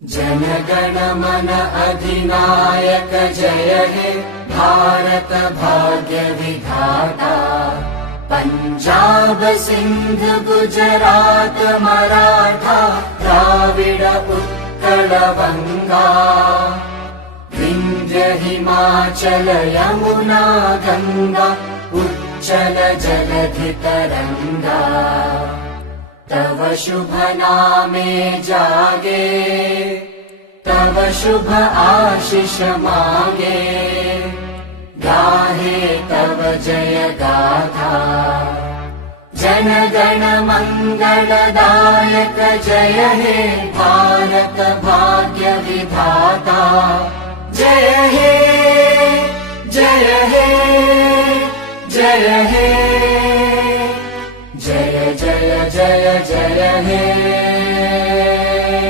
जन गण मन अधिनायक जय हे भारत भाग्य विधाता। पंजाब सिंध गुजरात मराठा द्राविड उत्कल बंगा। विंध्य हिमाचल यमुना गंगा उच्चल जलधि तरंगा। तव शुभ नामे जागे तव शुभ आशीष मांगे। गाहे तव जय गाथा जन गण मंगलदायक जय हे भारत भाग्य विधाता। जय हे जय हे जय हे जय जय जय जय हे।